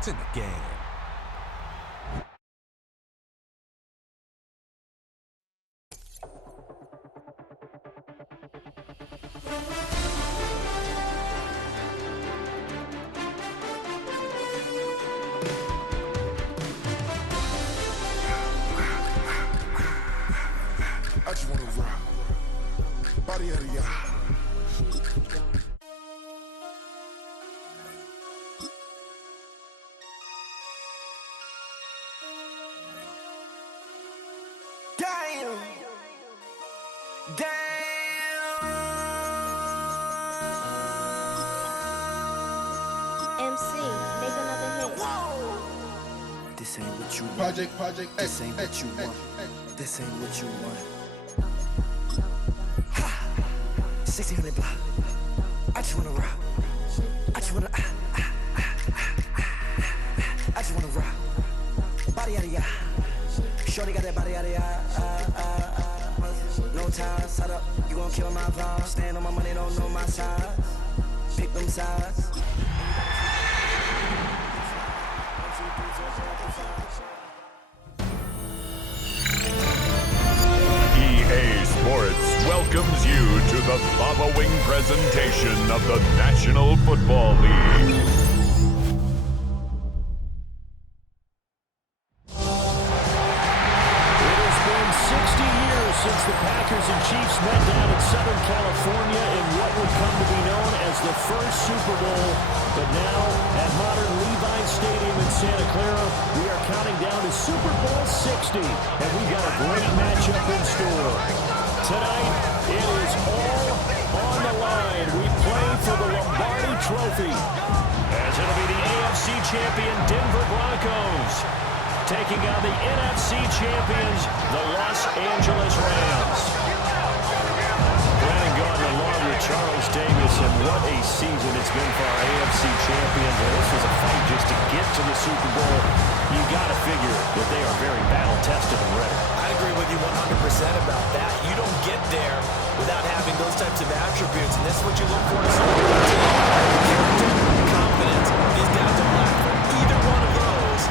It's in the game. I just wanna rock. Body out of y'all. Damn. MC, make another hit. This ain't what you want. Project This ain't what you want. This ain't what you want. 1600 block. I just wanna rock. I just wanna I just wanna rock. Body out of ya. Shorty got that body out of ya. No time, set up. You gon' kill my vibe. Stand on my money, don't know my size. Pick them sides. EA Sports welcomes you to the following presentation of the National Football League. It has been 60 years since the Packers and Chiefs met down in Southern California in what would come to be known as the first Super Bowl. But now, at modern Levi Stadium in Santa Clara, we are counting down to Super Bowl 60, and we've got a great matchup in store. Tonight, it is all on the line. We play for the Lombardi Trophy, as it'll be the AFC champion Denver Broncos taking on the NFC champions, the Los Angeles Rams. Brandon Gordon along with Charles Davis, and what a season it's been for our AFC champions. And this was a fight just to get to the Super Bowl. You got to figure that they are very battle-tested and ready. I agree with you 100% about that. You don't get there without having those types of attributes, and this is what you look for in a Super Bowl team. Character, confidence. These guys don't lack for either one of those.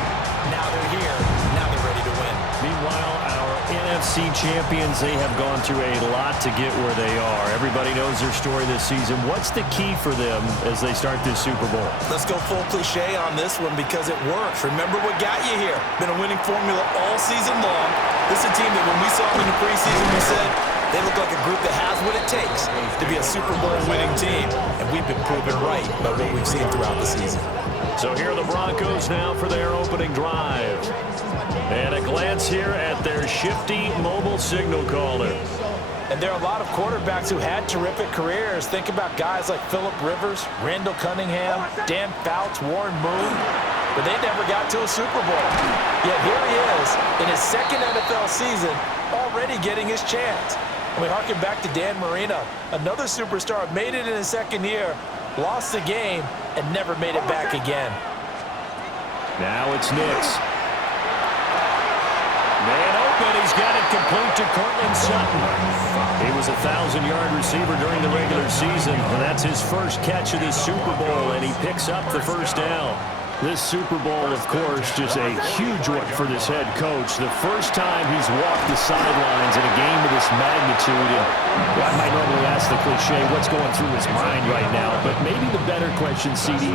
Now they're here. Now they're ready to win. Meanwhile, our NFC champions, they have gone through a lot to get where they are. Everybody knows their story this season. What's the key for them as they start this Super Bowl? Let's go full cliche on this one because it works. Remember what got you here. Been a winning formula all season long. This is a team that when we saw them in the preseason, we said they look like a group that has what it takes to be a Super Bowl winning team. And we've been proven right by what we've seen throughout the season. So here are the Broncos now for their opening drive. And a glance here at their shifty mobile signal caller. And there are a lot of quarterbacks who had terrific careers. Think about guys like Phillip Rivers, Randall Cunningham, Dan Fouts, Warren Moon. But they never got to a Super Bowl. Yet here he is in his second NFL season, already getting his chance. And we harken back to Dan Marino, another superstar, made it in his second year, lost the game, and never made it back again. Now it's Nix. Man open, he's got it complete to Cortland Sutton. He was a 1,000-yard receiver during the regular season, and that's his first catch of this Super Bowl, and he picks up the first down. This Super Bowl, of course, just a huge one for this head coach. The first time he's walked the sidelines in a game of this magnitude. And I might normally ask the cliche, what's going through his mind right now? But maybe the better question, CD,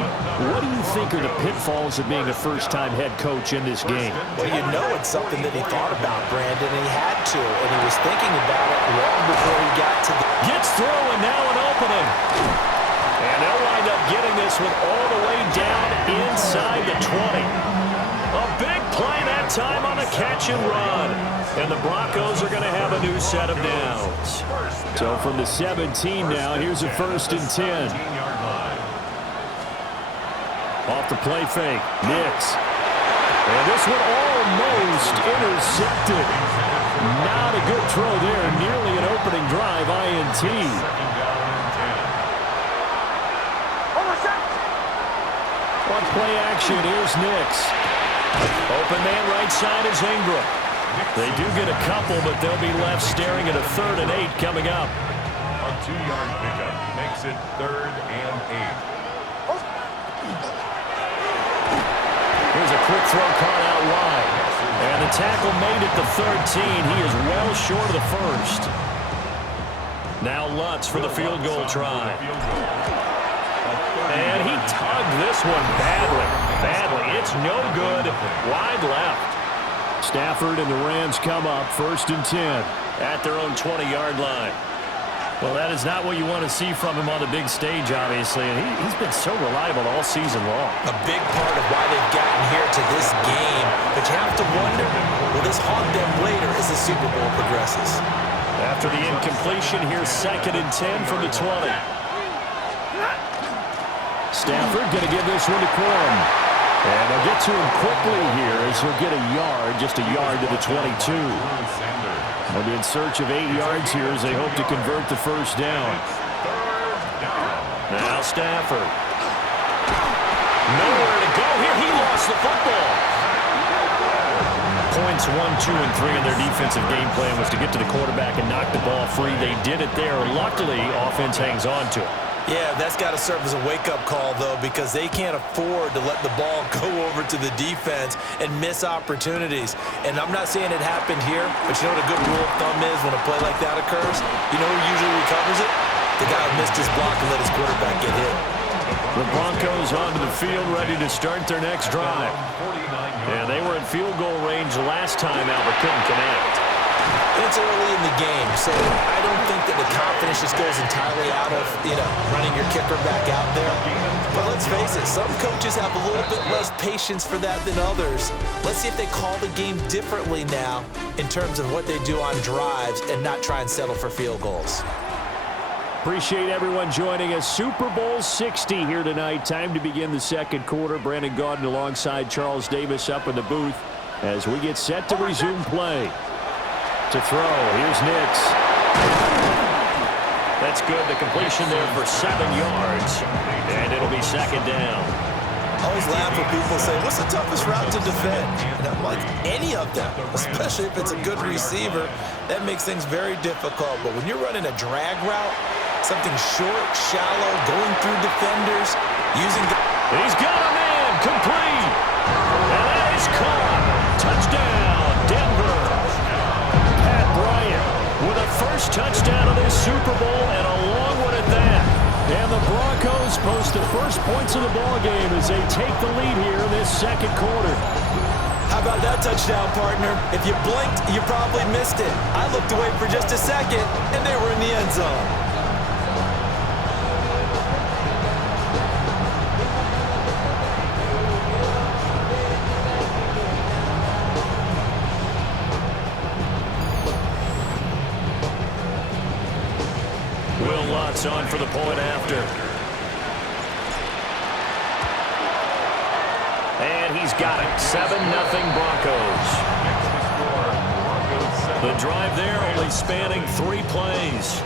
what do you think are the pitfalls of being a first-time head coach in this game? Well, you know it's something that he thought about, Brandon, and he had to. And he was thinking about it long before he got to the... Gets through, and now an opening. And they'll wind up getting this one all the way down inside the 20. A big play that time on a catch and run. And the Broncos are going to have a new set of downs. So from the 17 now, here's a 1st and 10. Off the play fake, Nix. And this one almost intercepted. Not a good throw there. Nearly an opening drive, INT. On play action, here's Nix. Open man right side is Ingram. They do get a couple, but they'll be left staring at a 3rd and 8 coming up. A 2-yard pickup makes it 3rd and 8. quick throw caught out wide. And the tackle made it to 13. He is well short of the first. Now Lutz for the field goal try. And he tugged this one badly. It's no good. Wide left. Stafford and the Rams come up 1st and 10 at their own 20-yard line. Well, that is not what you want to see from him on the big stage, obviously. And he's been so reliable all season long. A big part of why they've gotten here to this game. But you have to wonder, will this haunt them later as the Super Bowl progresses? After the incompletion, here's 2nd and 10 from the 20. Stafford going to give this one to Corum. And they'll get to him quickly here as he'll get a yard, just a yard to the 22. They'll be in search of 8 yards here as they hope to convert the first down. Now Stafford. Nowhere to go here. He lost the football. Points 1, 2, and 3 in their defensive game plan was to get to the quarterback and knock the ball free. They did it there. Luckily, offense hangs on to it. Yeah, that's got to serve as a wake-up call, though, because they can't afford to let the ball go over to the defense and miss opportunities. And I'm not saying it happened here, but you know what a good rule of thumb is when a play like that occurs? You know who usually recovers it? The guy who missed his block and let his quarterback get hit. The Broncos onto the field ready to start their next drive. Yeah, they were in field goal range last time out, but couldn't connect. It's early in the game, so I don't think that the confidence just goes entirely out of, running your kicker back out there. But let's face it, some coaches have a little bit less patience for that than others. Let's see if they call the game differently now in terms of what they do on drives and not try and settle for field goals. Appreciate everyone joining us. Super Bowl 60 here tonight. Time to begin the second quarter. Brandon Gaudin alongside Charles Davis up in the booth as we get set to resume play. To throw. Here's Nix. That's good. The completion there for 7 yards. And it'll be 2nd down. I always laugh when people say, what's the toughest route to defend? And I'm like, any of them, especially if it's a good receiver. That makes things very difficult. But when you're running a drag route, something short, shallow, going through defenders, using... He's got a man. Complete. And that is caught. Touchdown, Denver. With a first touchdown of this Super Bowl and a long one at that. And the Broncos post the first points of the ball game as they take the lead here in this second quarter. How about that touchdown, partner? If you blinked, you probably missed it. I looked away for just a second, and they were in the end zone. On for the point after. And he's got it. 7-0 Broncos. The drive there only spanning 3 plays.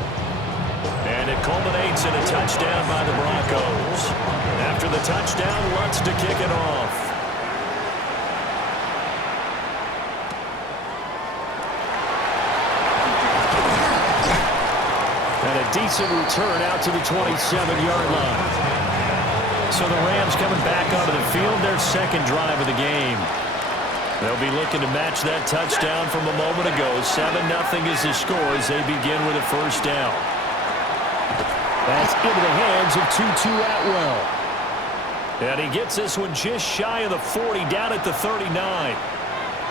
And it culminates in a touchdown by the Broncos. After the touchdown, Lutz to kick it off. Decent return out to the 27-yard line. So the Rams coming back onto the field, their second drive of the game. They'll be looking to match that touchdown from a moment ago. 7-0 is the score as they begin with a first down. That's into the hands of Tutu Atwell. And he gets this one just shy of the 40, down at the 39.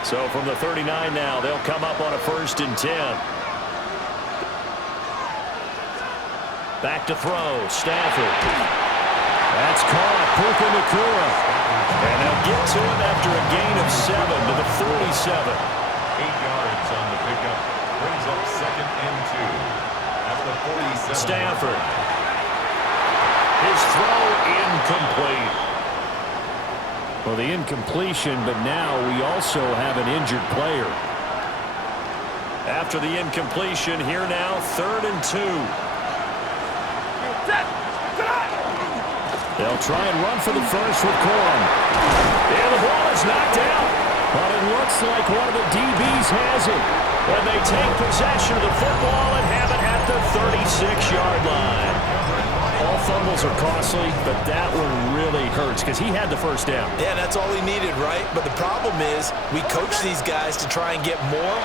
So from the 39 now, they'll come up on a 1st and 10. Back to throw. Stafford. That's caught. Puka Nacua. And they'll get to him after a gain of 7 to the 47. 8 yards on the pickup. Brings up 2nd and 2. At the 47. Stafford. His throw incomplete. Well, the incompletion, but now we also have an injured player. After the incompletion, here now, 3rd and 2. They'll try and run for the first with Corum. And the ball is knocked out. But it looks like one of the DBs has it. And they take possession of the football and have it at the 36-yard line. All fumble calls are costly, but that one really hurts because he had the first down. Yeah, that's all he needed, right? But the problem is we coach these guys to try and get more,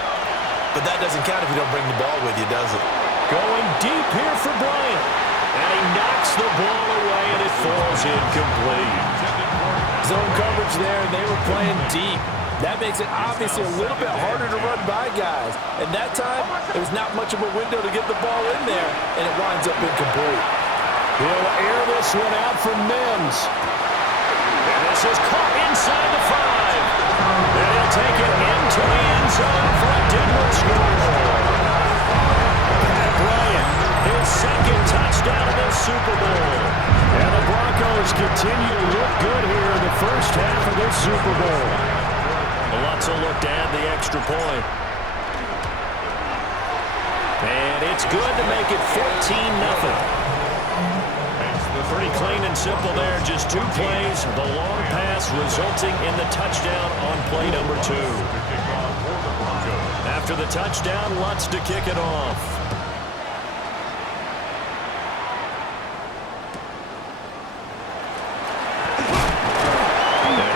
but that doesn't count if you don't bring the ball with you, does it? Going deep here for Bryant. And he knocks the ball away, and it falls incomplete. Zone coverage there, and they were playing deep. That makes it obviously a little bit harder to run by guys. And that time, there was not much of a window to get the ball in there, and it winds up incomplete. He'll air this one out for Mims. And this is caught inside the 5. And he'll take it into the end zone for a Denver score. Pat Bryant, his second touchdown in this Super Bowl. And the Broncos continue to look good here in the first half of this Super Bowl. Lots of look to add the extra point. And it's good to make it 14-0. Pretty clean and simple there. Just 2 plays. The long pass resulting in the touchdown on play number 2. After the touchdown, Lutz to kick it off.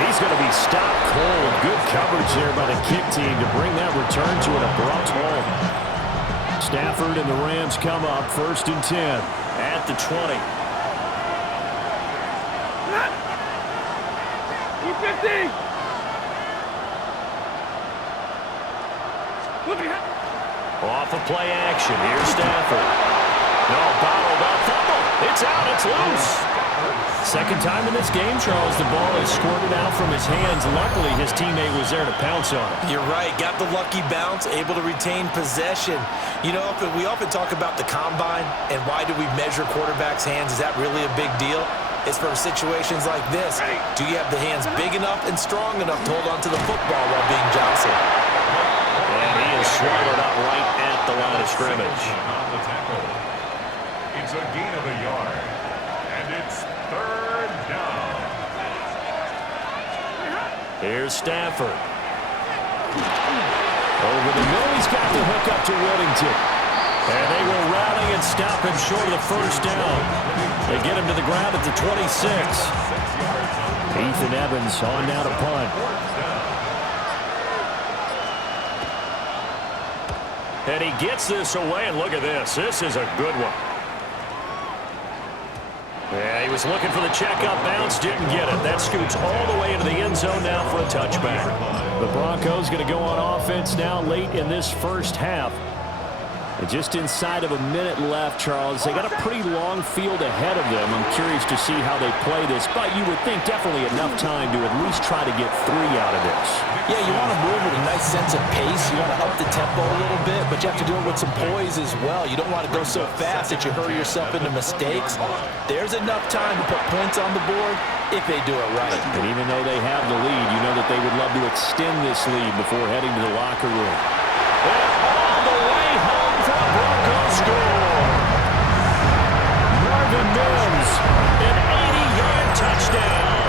He's going to be stopped cold. Good coverage there by the kick team to bring that return to an abrupt halt. Stafford and the Rams come up 1st and 10 at the 20. 250. Off of play action. Here's Stafford. No, bottled up. Fumble. It's out. It's loose. Second time in this game, Charles, the ball is squirted out from his hands. Luckily, his teammate was there to pounce on it. You're right. Got the lucky bounce, able to retain possession. You know, we often talk about the combine and why do we measure quarterbacks' hands. Is that really a big deal? It's for situations like this. Do you have the hands big enough and strong enough to hold on to the football while being jostled? And he is swallowed up right at the line of scrimmage. It's a gain of a yard, and it's 3rd down. Here's Stafford. Over the middle, he's got the hook up to Whittington. And they will rally and stop him short of the first down. They get him to the ground at the 26. Ethan Evans on now to punt. And he gets this away, and look at this. This is a good one. Yeah, he was looking for the check-up bounce, didn't get it. That scoots all the way into the end zone now for a touchback. The Broncos going to go on offense now late in this first half. And just inside of a minute left, Charles. They got a pretty long field ahead of them. I'm curious to see how they play this, but you would think definitely enough time to at least try to get 3 out of this. Yeah, you want to move with a nice sense of pace. You want to up the tempo a little bit, but you have to do it with some poise as well. You don't want to go so fast that you hurry yourself into mistakes. There's enough time to put points on the board if they do it right. And even though they have the lead, you know that they would love to extend this lead before heading to the locker room. And all the way home for the Broncos score. Marvin Mims, an 80-yard touchdown.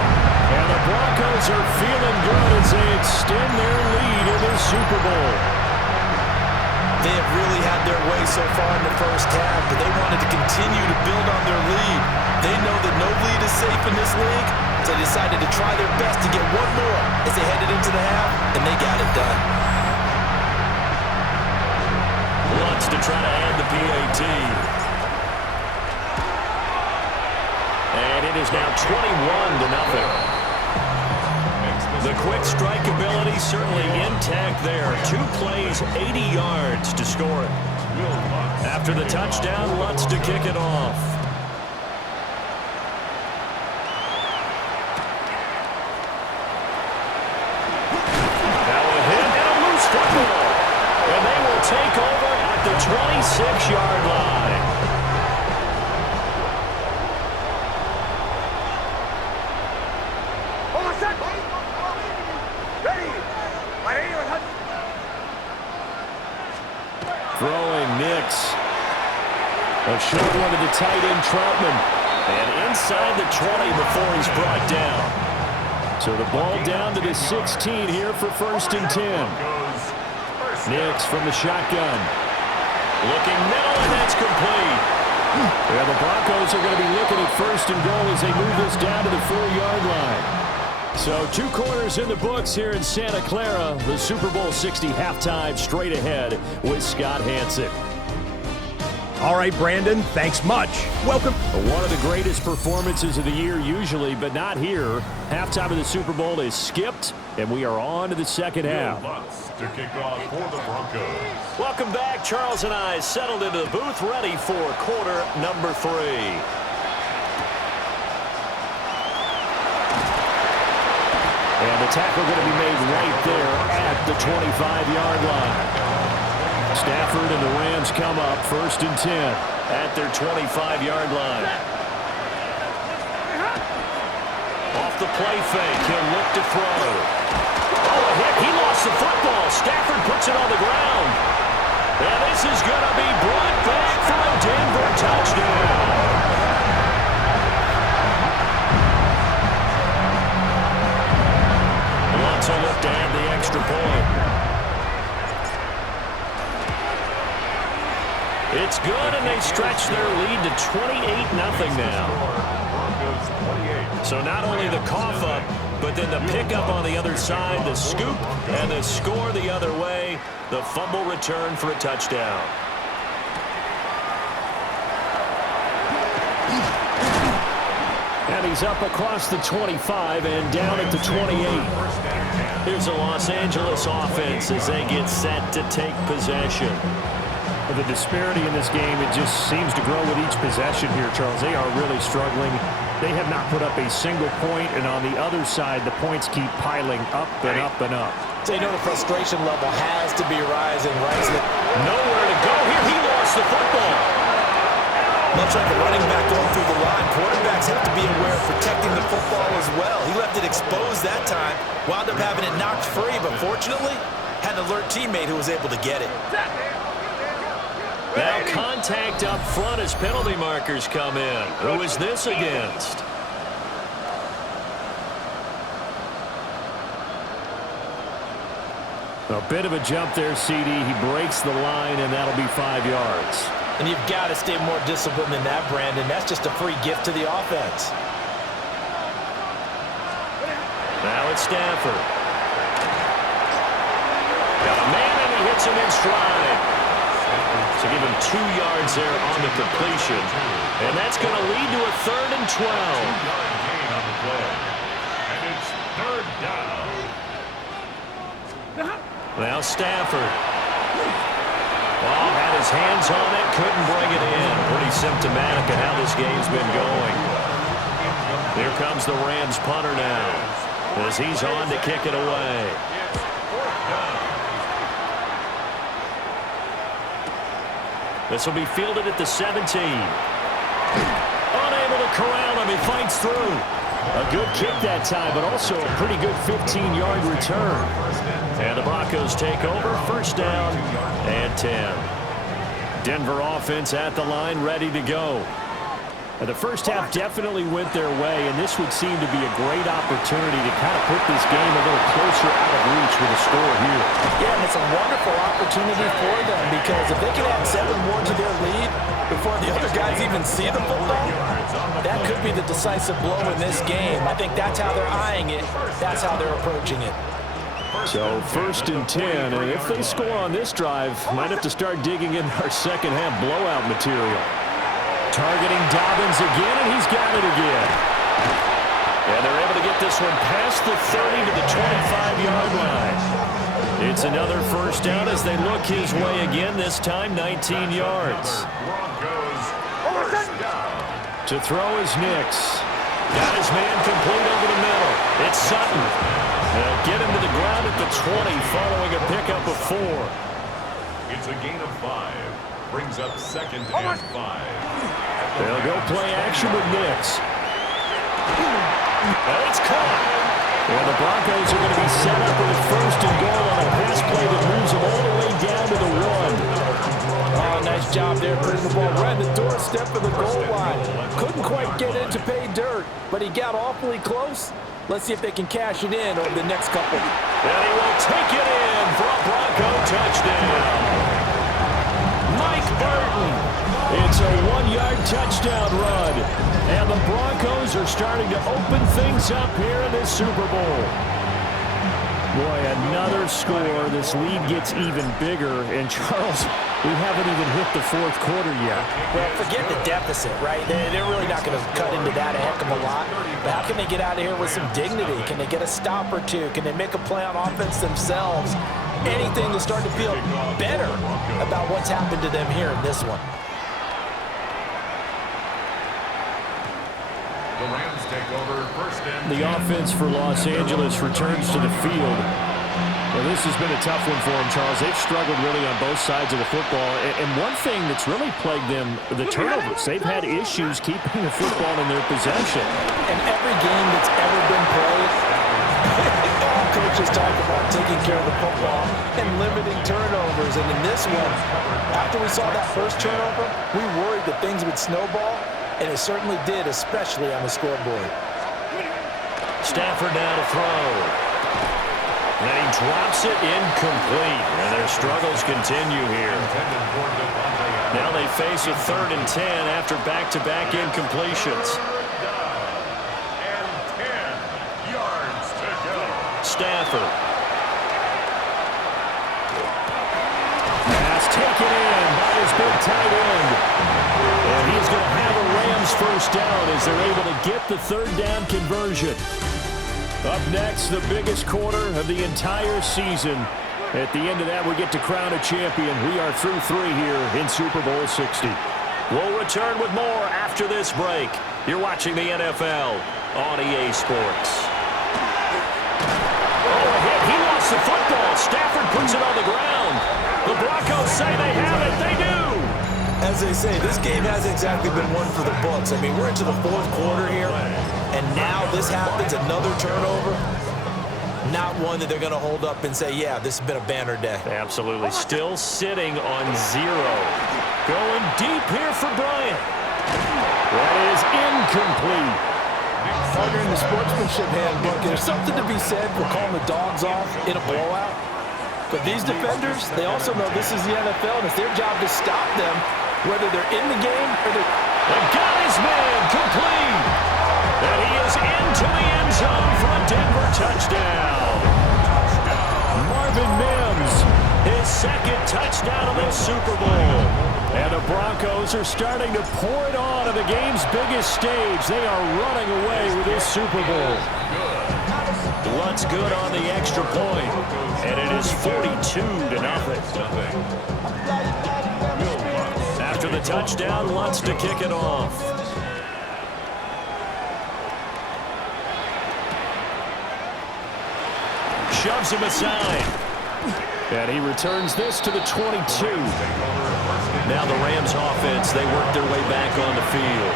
And the Broncos are feeling good as they extend their lead in the Super Bowl. They have really had their way so far in the first half, but they wanted to continue to build on their lead. They know that no lead is safe in this league, so they decided to try their best to get one more as they headed into the half, and they got it done. Wants to try to add the PAT. And it is now 21-0. The quick strike ability certainly intact there. 2 plays, 80 yards to score it. After the touchdown, Lutz to kick it off. Now a hit and a loose football. And they will take over at the 26-yard line. Throwing Nix. A short one to the tight end, Troutman. And inside the 20 before he's brought down. So the ball down to the 16 here for 1st and 10. Nix from the shotgun. Looking middle, and that's complete. Yeah, the Broncos are going to be looking at first and goal as they move this down to the 4-yard line. So 2 quarters in the books here in Santa Clara. The Super Bowl 60 halftime straight ahead with Scott Hanson. All right, Brandon, thanks much. Welcome. One of the greatest performances of the year usually, but not here. Halftime of the Super Bowl is skipped, and we are on to the second half. To kick off for the Broncos. Welcome back. Charles and I settled into the booth ready for quarter number 3. And the tackle going to be made right there at the 25-yard line. Stafford and the Rams come up first and 10 at their 25-yard line. Off the play fake, he'll look to throw. Oh, a hit. He lost the football. Stafford puts it on the ground. And this is going to be brought back for a Denver touchdown. Alonso looked to add the extra point. It's good, and they stretch their lead to 28-0 now. So not only the cough up, but then the pickup on the other side, the scoop, and the score the other way. The fumble return for a touchdown. And he's up across the 25 and down at the 28. Here's the Los Angeles offense as they get set to take possession. The disparity in this game, it just seems to grow with each possession here, Charles. They are really struggling. They have not put up a single point, and on the other side, the points keep piling up and up and up. So you know the frustration level has to be rising. Nowhere to go here. He lost the football. Much like a running back going through the line, quarterbacks have to be aware of protecting the football as well. He left it exposed that time, wound up having it knocked free, but fortunately, had an alert teammate who was able to get it. Now contact up front as penalty markers come in. Who is this against? A bit of a jump there, CD. He breaks the line, and that'll be 5 yards. And you've got to stay more disciplined than that, Brandon. That's just a free gift to the offense. Now it's Stafford. Got a man, and he hits him in stride. So give him 2 yards there on the completion. And that's going to lead to a 3rd and 12. Gain on the play. And it's 3rd down. Now Stafford. Well, had his hands on it, couldn't bring it in. Pretty symptomatic of how this game's been going. Here comes the Rams punter now as he's on to kick it away. This will be fielded at the 17. Unable to corral him. He fights through. A good kick that time, but also a pretty good 15-yard return. And the Broncos take over. First down and 10. Denver offense at the line, ready to go. The first half definitely went their way, and this would seem to be a great opportunity to kind of put this game a little closer out of reach with a score here. Yeah, and it's a wonderful opportunity for them because if they can add 7 more to their lead before the other guys even see the football, that could be the decisive blow in this game. I think that's how they're eyeing it. That's how they're approaching it. So first and 10, and if they score on this drive, might have to start digging in our second half blowout material. Targeting Dobbins again, and he's got it again. And they're able to get this one past the 30 to the 25-yard line. It's another first down as they look his way again, this time 19 yards. To throw is Nix. Got his man complete over the middle. It's Sutton. They'll get him to the ground at the 20 following a pickup of 4. It's a gain of 5. Brings up 2nd and 5. They'll go play action with Nix. And it's caught. Well, the Broncos are going to be set up with a first and goal on a pass play that moves them all the way down to the 1. Oh, nice job there, putting the ball right at the doorstep of the goal line. Couldn't quite get it to pay dirt, but he got awfully close. Let's see if they can cash it in over the next couple. And he will take it in for a Bronco touchdown. Mike Burton It's a 1-yard touchdown run. And the Broncos are starting to open things up here in this Super Bowl. Boy, another score. This lead gets even bigger. And, Charles, we haven't even hit the fourth quarter yet. Well, forget the deficit, right? They're really not going to cut into that a heck of a lot. But how can they get out of here with some dignity? Can they get a stop or two? Can they make a play on offense themselves? Anything to start to feel better about what's happened to them here in this one. The Rams take over first and The offense for Los Angeles returns to the field. Well, this has been a tough one for them, Charles. They've struggled really on both sides of the football. And one thing that's really plagued them, the turnovers. They've had issues keeping the football in their possession. And every game that's ever been played, all coaches talk about taking care of the football and limiting turnovers. And in this one, after we saw that first turnover, we worried that things would snowball. And it certainly did, especially on the scoreboard. Stafford now to throw. And he drops it incomplete. And their struggles continue here. Now they face a 3rd and 10 after back-to-back incompletions. and 10 yards to go. Stafford. Pass taken in by his big tight end. And he's going to have a Rams first down as they're able to get the 3rd down conversion. Up next, the biggest quarter of the entire season. At the end of that, we get to crown a champion. We are through 3 here in Super Bowl 60. We'll return with more after this break. You're watching the NFL on EA Sports. Oh, a hit. He lost the football. Stafford puts it on the ground. The Broncos say they have it. They do. As they say, this game hasn't exactly been one for the books. I mean, we're into the 4th quarter here, and now this happens, another turnover. Not one that they're going to hold up and say, yeah, this has been a banner day. Absolutely. Still sitting on 0. Going deep here for Bryant. That is incomplete. Partner in the sportsmanship handbook, there's something to be said for calling the dogs off in a blowout. But these defenders, they also know this is the NFL, and it's their job to stop them, whether they're in the game or they're... And got his man complete. And he is into the end zone for a Denver touchdown. Marvin Mims, his 2nd touchdown of the Super Bowl. And the Broncos are starting to pour it on the game's biggest stage. They are running away with this Super Bowl. Luntz good on the extra point. And it is 42-0. After the touchdown, Luntz to kick it off. Shoves him aside. And he returns this to the 22. Now the Rams offense, they work their way back on the field.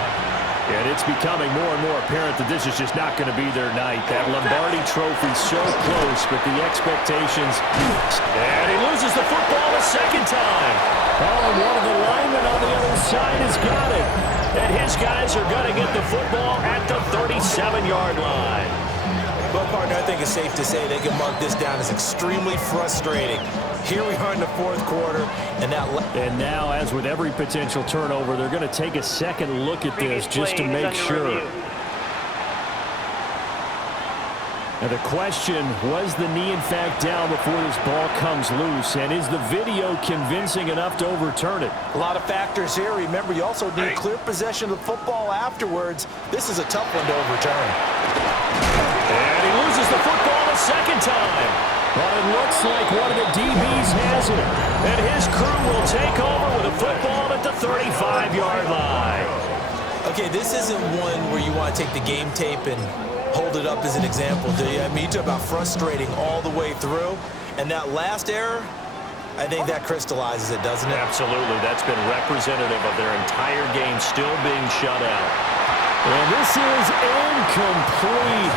And it's becoming more and more apparent that this is just not going to be their night. That Lombardi trophy so close, but the expectations. And he loses the football a 2nd time. Oh, and one of the linemen on the other side has got it. And his guys are going to get the football at the 37-yard line. Well, partner, I think it's safe to say they can mark this down as extremely frustrating. Here we are in the 4th quarter, and now, as with every potential turnover, they're going to take a second look at this just to make sure. Now the question, was the knee in fact down before this ball comes loose? And is the video convincing enough to overturn it? a lot of factors here. Remember, you also need clear possession of the football afterwards. This is a tough one to overturn. And he loses the football a 2nd time. But it looks like one of the DBs has it. And his crew will take over with a football at the 35-yard line. Okay, this isn't one where you want to take the game tape and hold it up as an example, do you? I mean, you talk about frustrating all the way through. And that last error, I think that crystallizes it, doesn't it? Absolutely. That's been representative of their entire game still being shut out. And this is incomplete.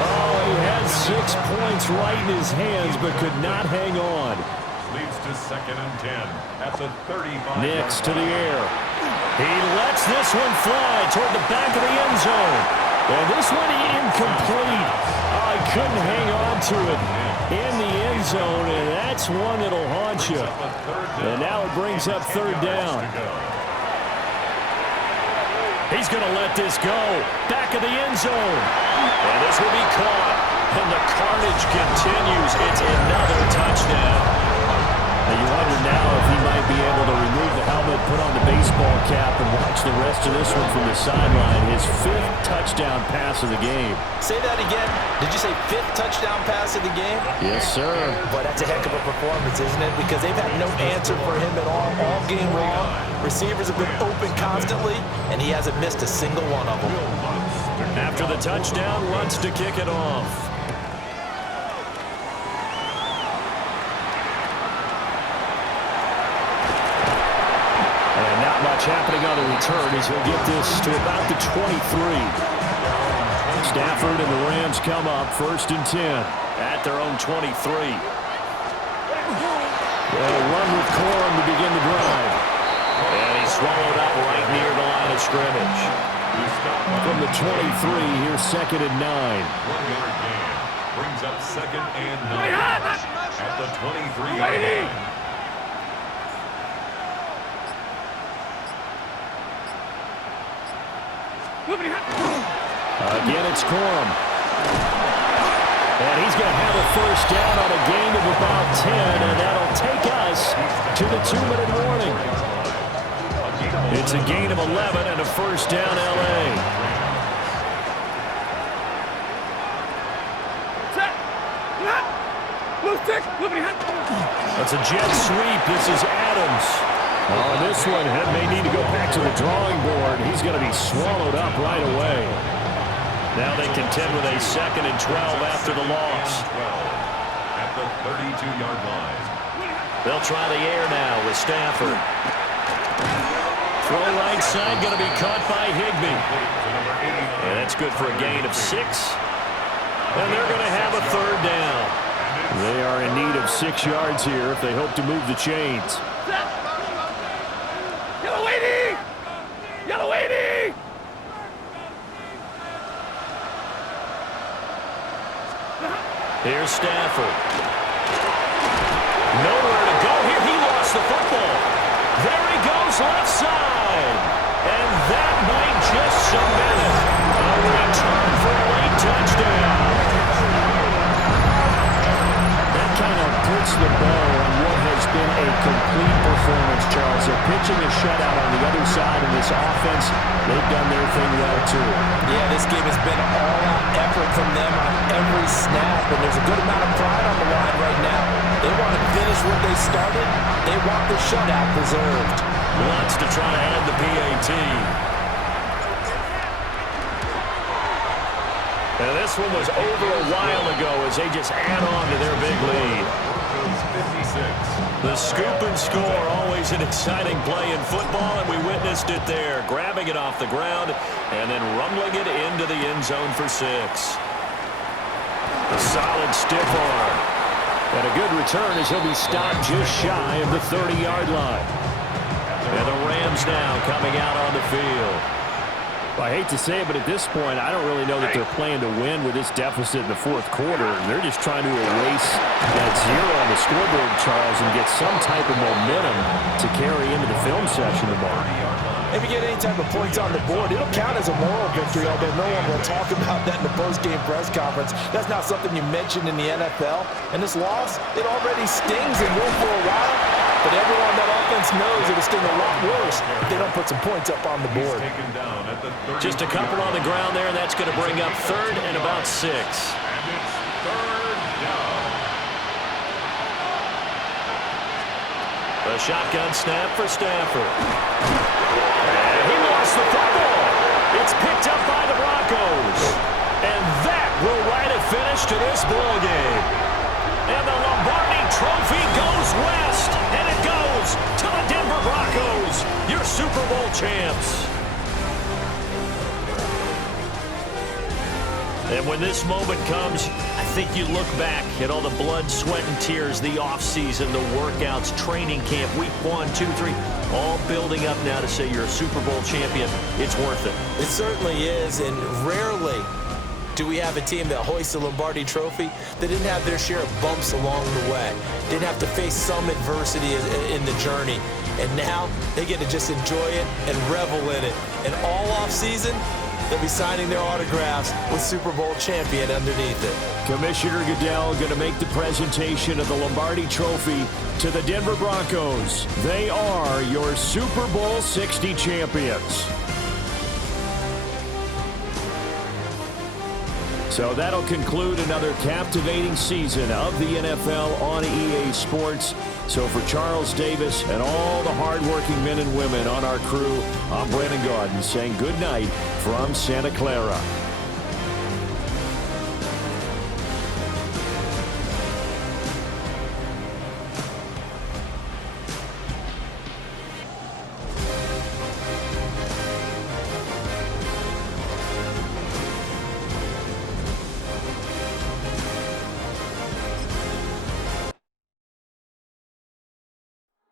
Oh, he had 6 points right in his hands, but could not hang on. Leads to 2nd and 10 at the 35. Nix to the air. He lets this one fly toward the back of the end zone. And this one incomplete. Oh, he couldn't hang on to it in the end zone, and that's one that'll haunt you. And now it brings up 3rd down. He's going to let this go. Back of the end zone. And this will be caught. And the carnage continues. It's another touchdown. Now you wonder now if he might be able to remove the helmet, put on the baseball cap, and watch the rest of this one from the sideline. His 5th touchdown pass of the game. Say that again. Did you say 5th touchdown pass of the game? Yes, sir. Boy, that's a heck of a performance, isn't it? Because they've had no answer for him at all game long. Receivers have been open constantly, and he hasn't missed a single one of them. After the touchdown, wants to kick it off. Much happening on the return as he'll get this to about the 23. Stafford and the Rams come up 1st and 10 at their own 23. They'll run with Corum to begin the drive. And he's swallowed up right near the line of scrimmage. From the 23, here's 2nd and 9. 1-yard gain brings up 2nd and 9 at the 23-yard line. Again, it's Corum. And he's going to have a 1st down on a gain of about 10, and that'll take us to the 2-minute warning. It's a gain of 11 and a 1st down, L.A. That's a jet sweep. This is Adams. Oh, this one may need to go back to the drawing board. He's going to be swallowed up right away. Now they contend with a 2nd and 12 after the loss. At the 32-yard line. They'll try the air now with Stafford. Throw right side, going to be caught by Higbee. And that's good for a gain of 6. And they're going to have a 3rd down. They are in need of 6 yards here if they hope to move the chains. Here's Stafford. Nowhere to go here. He lost the football. There he goes, left side. And that might just cement it. A return for a late touchdown. That kind of puts the bow on what has been a complete performance, Charles. They're pitching a shutout on the other side in this offense. They've done their thing well, too. Yeah, this game has been all-out effort from them on every snap, and there's a good amount of pride on the line right now. They want to finish what they started. They want the shutout preserved. Wants to try to add the PAT. And this one was over a while ago as they just add on to their big lead. The scoop and score, always an exciting play in football, and we witnessed it there. Grabbing it off the ground and then rumbling it into the end zone for 6. A solid stiff arm. And a good return as he'll be stopped just shy of the 30-yard line. And the Rams now coming out on the field. Well, I hate to say it, but at this point, I don't really know that they're playing to win with this deficit in the 4th quarter. They're just trying to erase that 0 on the scoreboard, Charles, and get some type of momentum to carry into the film session tomorrow. If you get any type of points on the board, it'll count as a moral victory, although no one will talk about that in the post-game press conference. That's not something you mentioned in the NFL. And this loss, it already stings and will for a while. But everyone on that offense knows it'll sting a lot worse if they don't put some points up on the board. Just a couple on the ground there, and that's going to bring up 3rd and about 6. And it's 3rd down. A shotgun snap for Stafford. And he lost the football. It's picked up by the Broncos. And that will write a finish to this ball game. And the Lombardi Trophy goes west. And it goes to the Denver Broncos, your Super Bowl champs. And when this moment comes, I think you look back at all the blood, sweat, and tears, the offseason, the workouts, training camp, week 1, 2, 3, all building up now to say you're a Super Bowl champion. It's worth it. It certainly is, and rarely Do we have a team that hoists the Lombardi Trophy that didn't have their share of bumps along the way, didn't have to face some adversity in the journey, and now they get to just enjoy it and revel in it. And all offseason, they'll be signing their autographs with Super Bowl champion underneath it. Commissioner Goodell going to make the presentation of the Lombardi Trophy to the Denver Broncos. They are your Super Bowl 60 champions. So that'll conclude another captivating season of the NFL on EA Sports. So for Charles Davis and all the hardworking men and women on our crew, I'm Brandon Gaudin saying good night from Santa Clara.